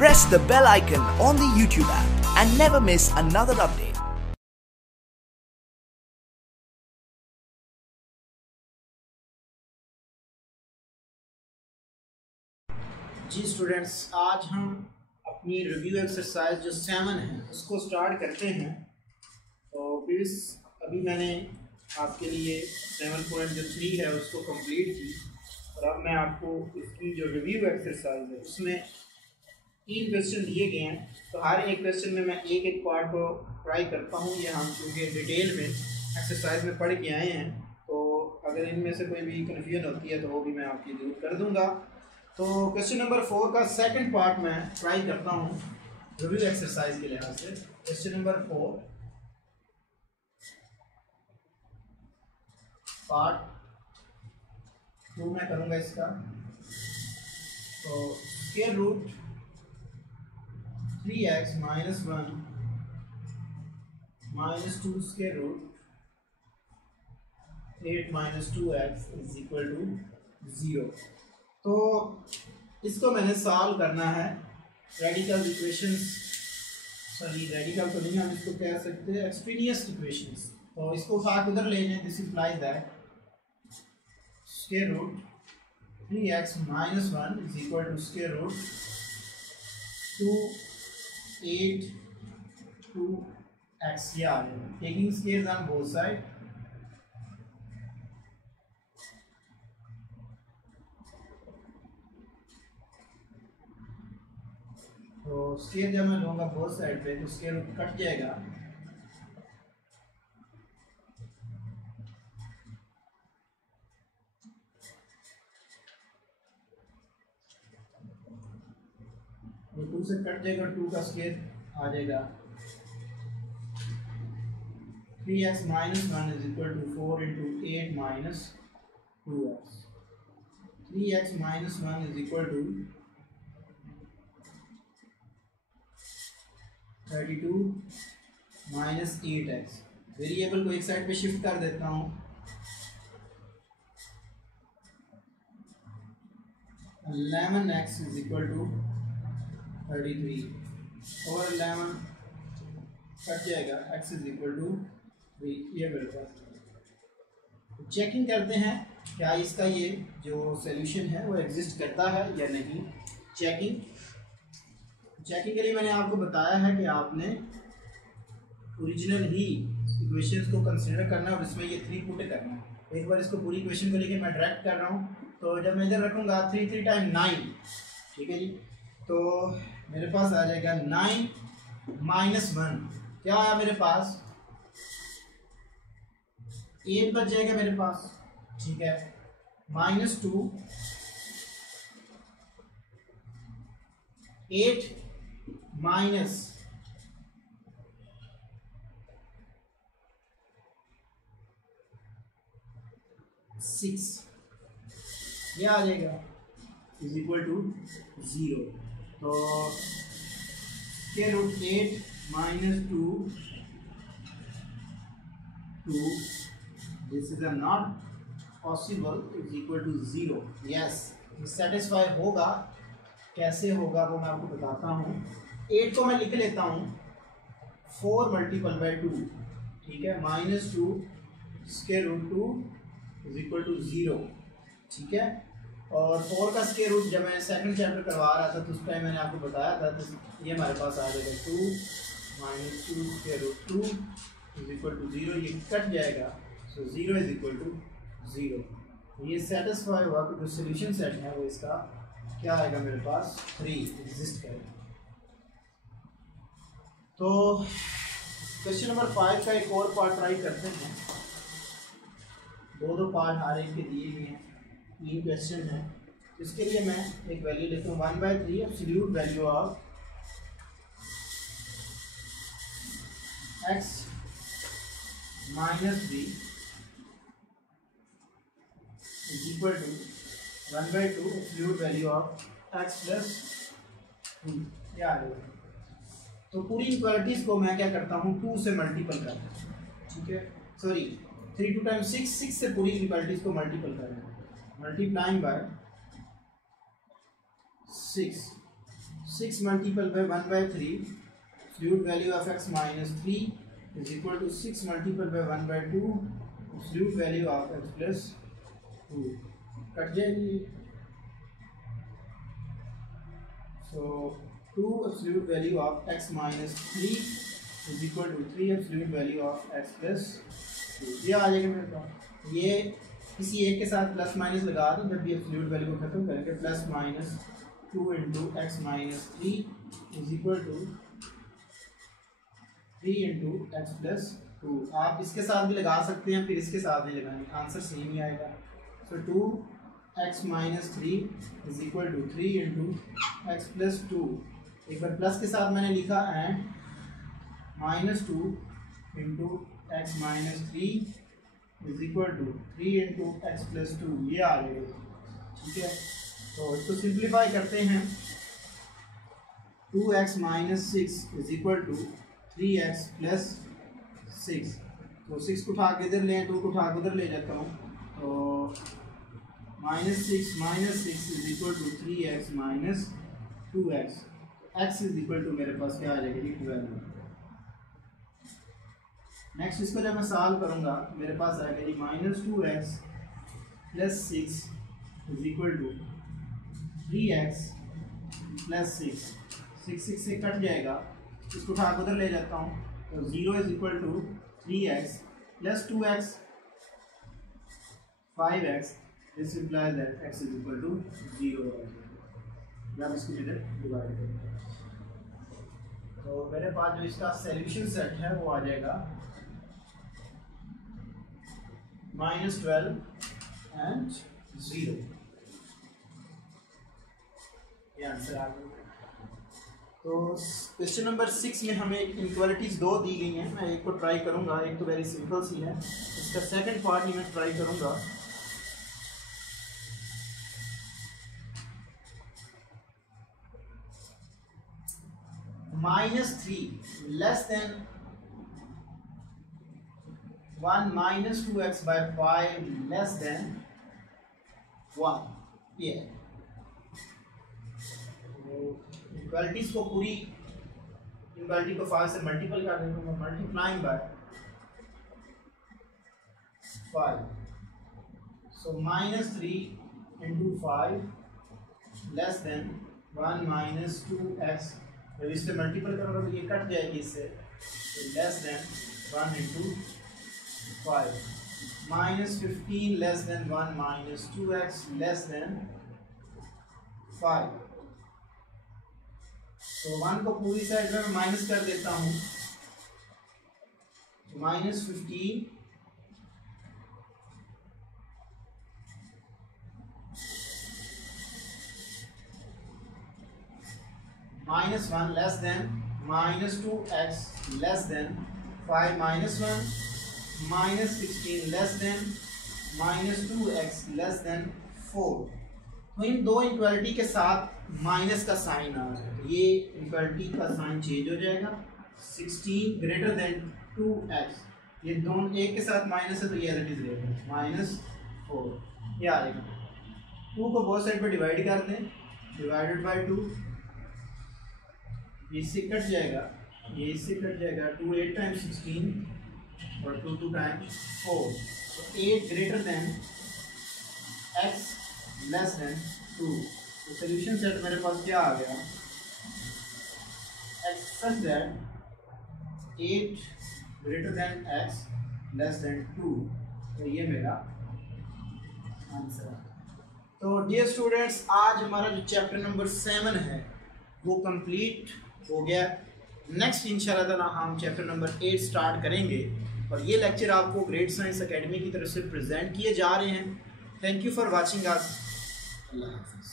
press the bell icon on the YouTube app and never miss another update. Ji students, आज हम अपनी review exercise जो 7 है उसको स्टार्ट करते हैं। तो प्लीज़ अभी मैंने आपके लिए 7.3 है उसको कंप्लीट की और अब मैं आपको इसकी जो रिव्यू एक्सरसाइज है उसमें 3 क्वेश्चन दिए गए हैं। तो हर एक क्वेश्चन में मैं एक एक पार्ट को ट्राई करता हूँ। ये हम क्योंकि डिटेल में एक्सरसाइज में पढ़ के आए हैं, तो अगर इनमें से कोई भी कन्फ्यूजन होती है तो वो भी मैं आपकी दूर कर दूँगा। तो क्वेश्चन नंबर 4 का सेकंड पार्ट मैं ट्राई करता हूँ रिव्यू एक्सरसाइज के लिहाज से। क्वेश्चन नंबर 4 पार्ट 2 मैं करूँगा इसका। तो square root 3x minus 1 minus 2 square root 8 minus 2x is equal to 0। तो इसको मैंने सॉल्व करना है रेडिकल इक्वेशंस, सॉरी रेडिकल तो नहीं, हम इसको कह सकते हैं एक्सट्रीनियस इक्वेशंस। तो इसको उठा उधर लेने, this implies that square root 3x minus 1 is equal to square root 2 8 2x। ये आ जाएगा taking squares on both side. तो स्क्वायर जब मैं लूँगा बोथ साइड पे तो स्क्वायर रूट कट जाएगा। तो 2 से कट जाएगा, 2 का स्क्वायर आ जाएगा। 3x minus 1 is equal to 4 into 8 minus 2x। 3x minus 1 is equal to 32 minus 8x। Variable को एक साइड पे शिफ्ट कर देता हूँ। 11x इज इक्वल टू 33 और 11 कट जाएगा, x इज इक्वल टू 3। ये मेरे पास चेकिंग करते हैं क्या इसका ये जो सॉल्यूशन है वो एग्जिस्ट करता है या नहीं। चेकिंग के लिए मैंने आपको बताया है कि आपने ओरिजिनल ही इक्वेशंस को कंसीडर करना है और इसमें ये 3 पुट करना है। एक बार इसको पूरी इक्वेशन को लेके मैं डायरेक्ट कर रहा हूँ। तो जब मैं इधर रखूँगा 3 3 टाइम 9, ठीक है जी। तो मेरे पास आ जाएगा 9 माइनस 1, क्या आया मेरे पास 8 बच जाएगा मेरे पास, ठीक है। माइनस 2 8 माइनस 6 ये आ जाएगा इज इक्वल टू 0। तो square root 8 minus 2 this is not possible is equal to 0। Yes, satisfy होगा। कैसे होगा वो मैं आपको बताता हूँ। 8 को मैं लिख लेता हूँ 4 मल्टीपल बाई 2, ठीक है। Minus 2 square root 2 is equal to 0, ठीक है। और 4 का स्क्वायर रूट जब मैं सेकंड चैप्टर करवा रहा था तो उस टाइम मैंने आपको बताया था। तो ये हमारे पास आ जाएगा 2 minus 2 square root 2 is equal to 0। ये कट जाएगा, सो 0 इज इक्वल टू 0। ये सेटिस्फाई हुआ कि जो सोल्यूशन सेट है वो इसका क्या आएगा मेरे पास 3 एग्जिस्ट करेगा। तो क्वेश्चन नंबर 5 का एक और पार्ट ट्राई करते हैं। दो पार्ट हर एक के दिए हुए हैं, 3 क्वेश्चन है। इसके लिए मैं एक वैल्यू लेता हूँ 1/3 absolute value of x minus b is equal to 1/2 absolute value of x plus 2। क्या आ जाएगा। तो पूरी इक्वालिटीज को मैं क्या करता हूँ 2 से मल्टीपल करता हूँ, ठीक है। सॉरी 3 2 टाइम 6, 6 से पूरी इक्वालिटीज को मल्टीपल करना है। Multiplying by 6 6 multiplied by 1/3, absolute value of x minus 3 is equal to 6 multiplied by 1/2, absolute value of x plus 2. Cut जाएगी। So 2 absolute value of x minus 3 is equal to 3 absolute value of x plus 2। ये आ जाएगा मेरे पास। ये किसी एक के साथ प्लस माइनस लगा दो, जब भी एब्सोल्यूट वैल्यू को खत्म करेंगे plus minus 2 into x minus 3 is equal to 3 into x plus 2। आप इसके साथ भी लगा सकते हैं, फिर इसके साथ भी लगाएंगे, आंसर सेम ही आएगा। So 2 x minus 3 is equal to 3 into x plus 2। एक बार प्लस के साथ मैंने लिखा and minus 2 into x minus 3 is equal to 3 into x plus 2। ये आ जाएगा, ठीक है। तो इसको सिंप्लीफाई करते हैं। 2x minus 6 is equal to 3x plus 6। तो 6 को उठा के इधर ले, 2 को उठा के उधर ले जाता हूँ, तो minus 6 is equal to 3x minus 2x। x is equal to मेरे पास क्या आ जाएगा जी 12। नेक्स्ट इसको जब मैं सॉल्व करूंगा मेरे पास आएगा जी minus 2x plus 6 is equal to 3x plus 6 से कट जाएगा, इसको उठा कर उधर ले जाता हूँ, तो 0 is equal to 3x plus 2x 5x। This implies that x is equal to 0। जब इसको इधर डिवाइड करेंगे तो मेरे पास जो इसका सॉल्यूशन सेट है वो आ जाएगा -12 एंड 0। ये आंसर आ गया। तो क्वेश्चन नंबर 6 में हमें इनक्वालिटीज 2 दी गई हैं। मैं एक को ट्राई करूंगा, एक तो वेरी सिंपल सी है, इसका सेकंड पार्ट ही मैं ट्राई करूंगा। -3 less than 1 minus 2x by 5 less than 1। ये इक्वालिटीज को पूरी इक्वालिटी को 5 से मल्टीपल कर देंगे, multiplying by 5। So -3 into 5 less than 1 minus 2x। जब इससे मल्टीपल करोगे तो ये कट जाएगी इससे, तो less than 1 into 5। -15 less than 1 minus 2x less than 5। तो 1 को पूरी साइड में माइनस कर देता हूँ, -15 -1 less than -2x less than 5 -1 -16 less than -2x less than 4। तो इन दो इक्वालिटी के साथ माइनस का साइन आ रहा है, तो ये इक्वालिटी का साइन चेंज हो जाएगा। 16 ग्रेटर देन 2x, ये दोनों एक के साथ माइनस है तो ये एज इट इज रहेगा -4। ये आ जाएगा। 2 को बोथ साइड पर डिवाइड कर दें, डिवाइडेड बाय 2, ये इससे कट जाएगा, ये इससे कट जाएगा। 2 8 टाइम्स 16 और 2 2 टाइम्स 4। तो 8 greater than x less than 2। तो सोल्यूशन सेट मेरे पास क्या आ गया, x such that 8 greater than x less than 2। तो ये मेरा आंसर है। तो डियर स्टूडेंट्स, आज हमारा जो चैप्टर नंबर 7 है वो कंप्लीट हो गया। नेक्स्ट इंशाल्लाह हम चैप्टर नंबर 8 स्टार्ट करेंगे और ये लेक्चर आपको ग्रेट साइंस एकेडमी की तरफ से प्रेजेंट किए जा रहे हैं। Thank you for watching us. अल्लाह हाफिज़।